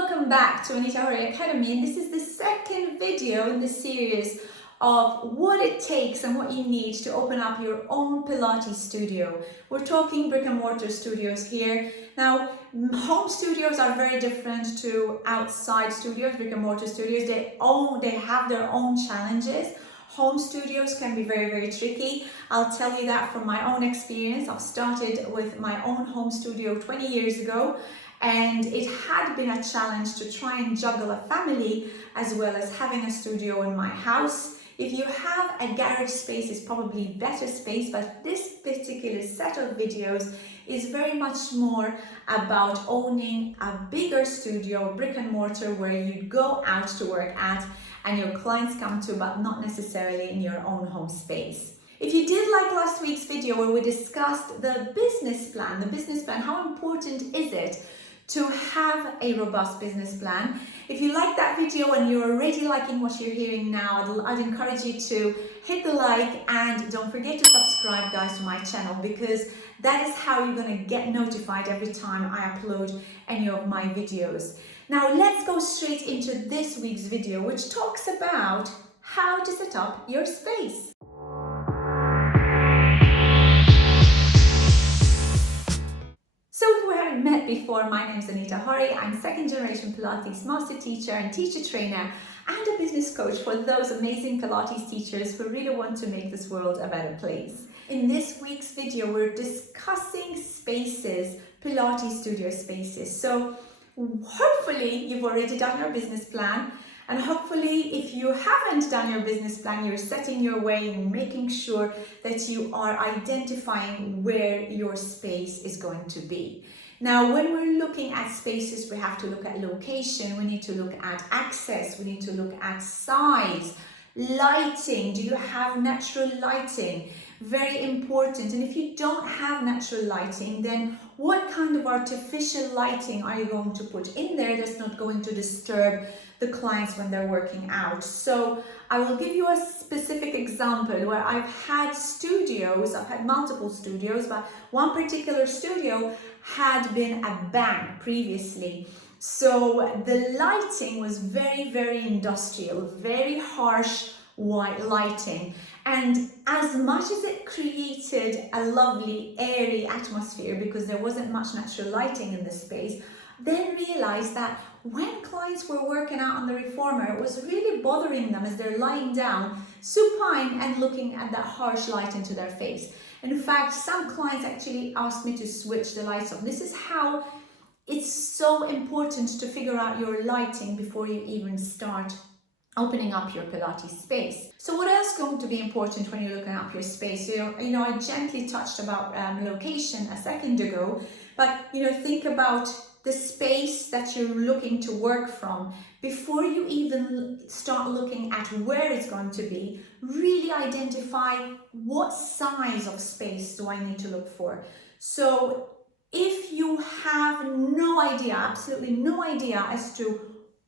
Welcome back to Anita Horry Academy, and this is the second video in the series of what it takes and what you need to open up your own Pilates studio. We're talking brick and mortar studios here. Now, home studios are very different to outside studios, brick and mortar studios. They have their own challenges. Home studios can be very, very tricky. I'll tell you that from my own experience. I've started with my own home studio 20 years ago, and it had been a challenge to try and juggle a family as well as having a studio in my house. If you have a garage space, it's probably better space, but this particular set of videos is very much more about owning a bigger studio, brick and mortar, where you go out to work at and your clients come to, but not necessarily in your own home space. If you did like last week's video where we discussed the business plan, how important is it to have a robust business plan? If you like that video and you're already liking what you're hearing now, I'd encourage you to hit the like and don't forget to subscribe, guys, to my channel, because that is how you're going to get notified every time I upload any of my videos. Now let's go straight into this week's video, which talks about how to set up your space. So if we haven't met before, my name is Anita Horry. I'm second generation Pilates master teacher and teacher trainer and a business coach for those amazing Pilates teachers who really want to make this world a better place. In this week's video, we're discussing spaces, Pilates studio spaces. So hopefully you've already done your business plan, and hopefully if you haven't done your business plan, you're setting your way and making sure that you are identifying where your space is going to be. Now, when we're looking at spaces, we have to look at location, we need to look at access, we need to look at size, lighting. Do you have natural lighting? Very important. And if you don't have natural lighting, then what kind of artificial lighting are you going to put in there that's not going to disturb the clients when they're working out? So I will give you a specific example where I've had multiple studios, but one particular studio had been a bank previously. So the lighting was very, very industrial, very harsh white lighting. And as much as it created a lovely airy atmosphere because there wasn't much natural lighting in the space, then realized that when clients were working out on the reformer, it was really bothering them as they're lying down, supine and looking at that harsh light into their face. In fact, some clients actually asked me to switch the lights off. This is how it's so important to figure out your lighting before you even start opening up your Pilates space. So what else is going to be important when you're looking up your space? You know, I gently touched about location a second ago, but think about the space that you're looking to work from. Before you even start looking at where it's going to be, really identify what size of space do I need to look for. So if you have no idea, absolutely no idea as to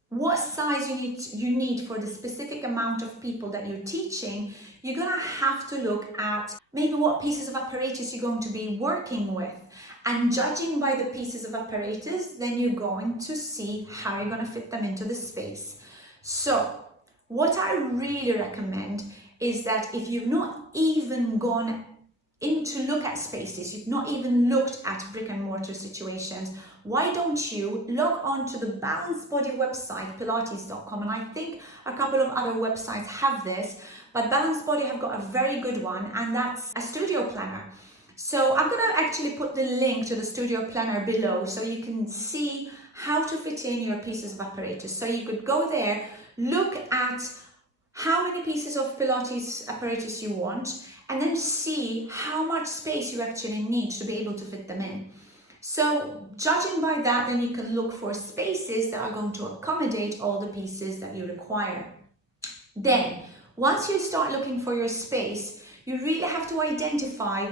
what size you need for the specific amount of people that you're teaching, you're gonna have to look at maybe what pieces of apparatus you're going to be working with. And judging by the pieces of apparatus, then you're going to see how you're going to fit them into the space. So what I really recommend is that if you've not even gone in to look at spaces, you've not even looked at brick and mortar situations, why don't you log on to the Balanced Body website, pilates.com, and I think a couple of other websites have this, but Balanced Body have got a very good one, and that's a studio planner. So I'm going to actually put the link to the studio planner below so you can see how to fit in your pieces of apparatus. So you could go there, look at how many pieces of Pilates apparatus you want, and then see how much space you actually need to be able to fit them in. So judging by that, then you can look for spaces that are going to accommodate all the pieces that you require. Then, once you start looking for your space, you really have to identify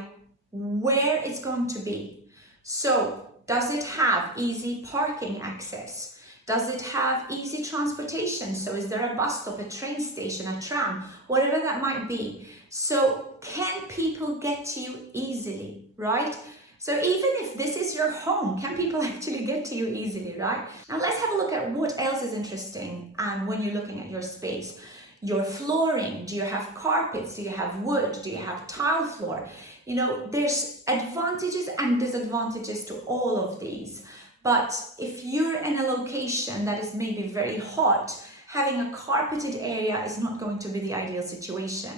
where it's going to be. So does it have easy parking access? Does it have easy transportation? So is there a bus stop, a train station, a tram, whatever that might be? So can people get to you easily, right? So even if this is your home, can people actually get to you easily, right? Now let's have a look at what else is interesting when you're looking at your space. Your flooring, do you have carpets, do you have wood, do you have tile floor? You know, there's advantages and disadvantages to all of these. But if you're in a location that is maybe very hot, having a carpeted area is not going to be the ideal situation.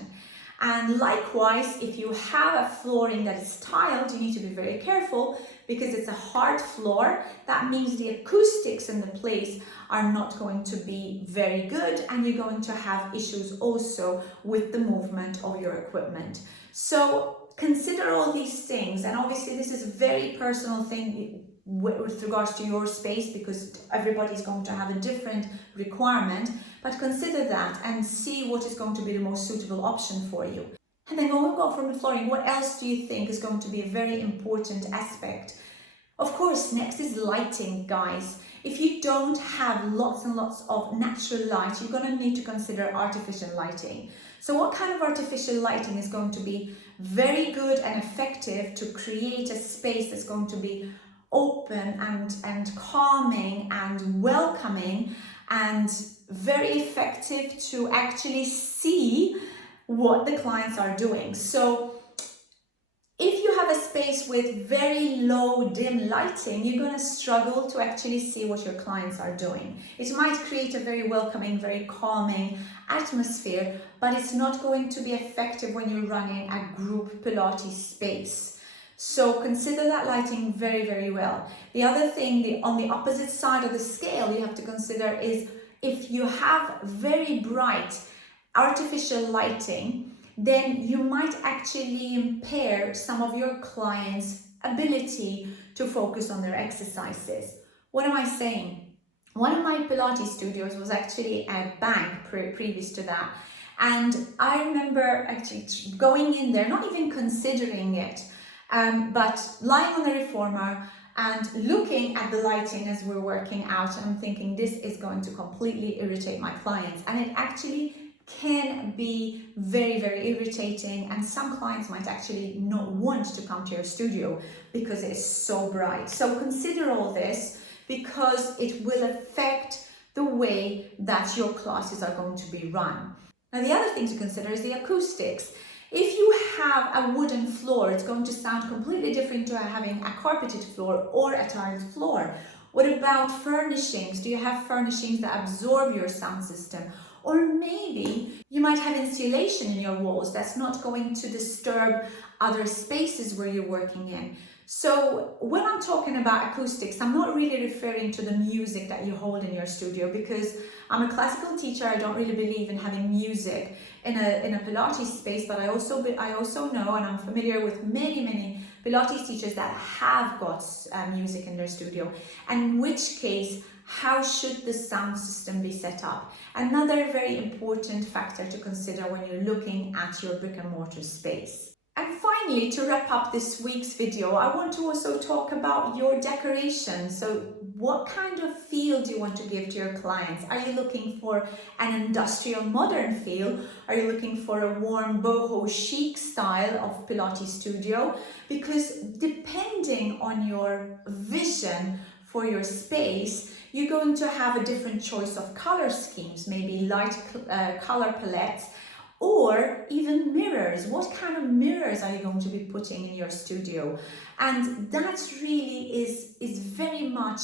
And likewise, if you have a flooring that is tiled, you need to be very careful because it's a hard floor. That means the acoustics in the place are not going to be very good, and you're going to have issues also with the movement of your equipment. So consider all these things, and obviously this is a very personal thing with regards to your space because everybody's going to have a different requirement, but consider that and see what is going to be the most suitable option for you. And then when we go from the flooring, what else do you think is going to be a very important aspect? Of course, next is lighting, guys. If you don't have lots and lots of natural light, you're going to need to consider artificial lighting. So what kind of artificial lighting is going to be very good and effective to create a space that's going to be open and calming and welcoming and very effective to actually see what the clients are doing? So if you have a space with very low dim lighting, you're going to struggle to actually see what your clients are doing. It might create a very welcoming, very calming atmosphere, but it's not going to be effective when you're running a group Pilates space. So consider that lighting very, very well. The other thing, on the opposite side of the scale you have to consider is if you have very bright artificial lighting, then you might actually impair some of your clients' ability to focus on their exercises. What am I saying? One of my Pilates studios was actually a bank previous to that. And I remember actually going in there, not even considering it, but lying on the reformer and looking at the lighting as we're working out, and I'm thinking this is going to completely irritate my clients. And it actually can be very, very irritating, and some clients might actually not want to come to your studio because it is so bright. So consider all this because it will affect the way that your classes are going to be run. Now, the other thing to consider is the acoustics. If you have a wooden floor, it's going to sound completely different to having a carpeted floor or a tiled floor. What about furnishings? Do you have furnishings that absorb your sound system? Or maybe you might have insulation in your walls that's not going to disturb other spaces where you're working in. So when I'm talking about acoustics, I'm not really referring to the music that you hold in your studio, because I'm a classical teacher. I don't really believe in having music in a Pilates space, but I also know, and I'm familiar with many Pilates teachers that have got music in their studio. And in which case, how should the sound system be set up? Another very important factor to consider when you're looking at your brick and mortar space. And finally, to wrap up this week's video, I want to also talk about your decoration. So what kind of feel do you want to give to your clients? Are you looking for an industrial modern feel? Are you looking for a warm boho chic style of Pilates studio? Because depending on your vision for your space, you're going to have a different choice of color schemes, maybe light color palettes, or even mirrors. What kind of mirrors are you going to be putting in your studio? And that really is very much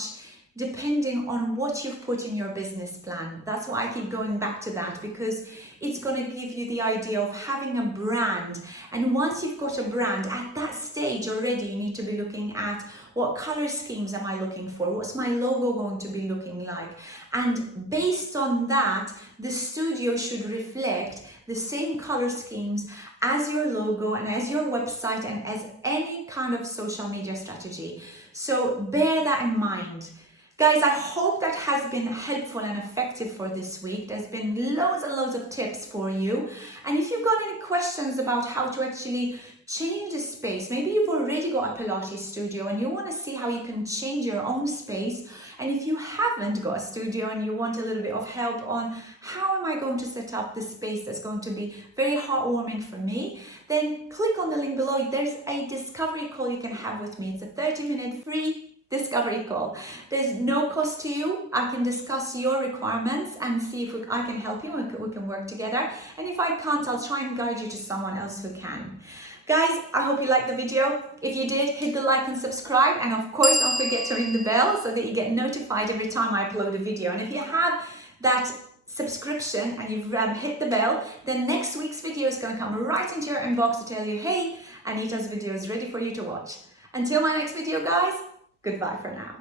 depending on what you've put in your business plan. That's why I keep going back to that, because it's going to give you the idea of having a brand. And once you've got a brand, at that stage already, you need to be looking at what color schemes am I looking for? What's my logo going to be looking like? And based on that, the studio should reflect the same color schemes as your logo and as your website and as any kind of social media strategy. So bear that in mind. Guys, I hope that has been helpful and effective for this week. There's been loads and loads of tips for you. And if you've got any questions about how to actually change the space, maybe you've already got a Pilates studio and you want to see how you can change your own space And if you haven't got a studio and you want a little bit of help on how am I going to set up the space that's going to be very heartwarming for me, then click on the link below. There's a discovery call you can have with me. It's a 30-minute free discovery call. There's no cost to you. I can discuss your requirements and see if I can help you and we can work together. And if I can't, I'll try and guide you to someone else who can. Guys, I hope you liked the video. If you did, hit the like and subscribe. And of course, don't forget to ring the bell so that you get notified every time I upload a video. And if you have that subscription and you've hit the bell, then next week's video is going to come right into your inbox to tell you, hey, Anita's video is ready for you to watch. Until my next video, guys, goodbye for now.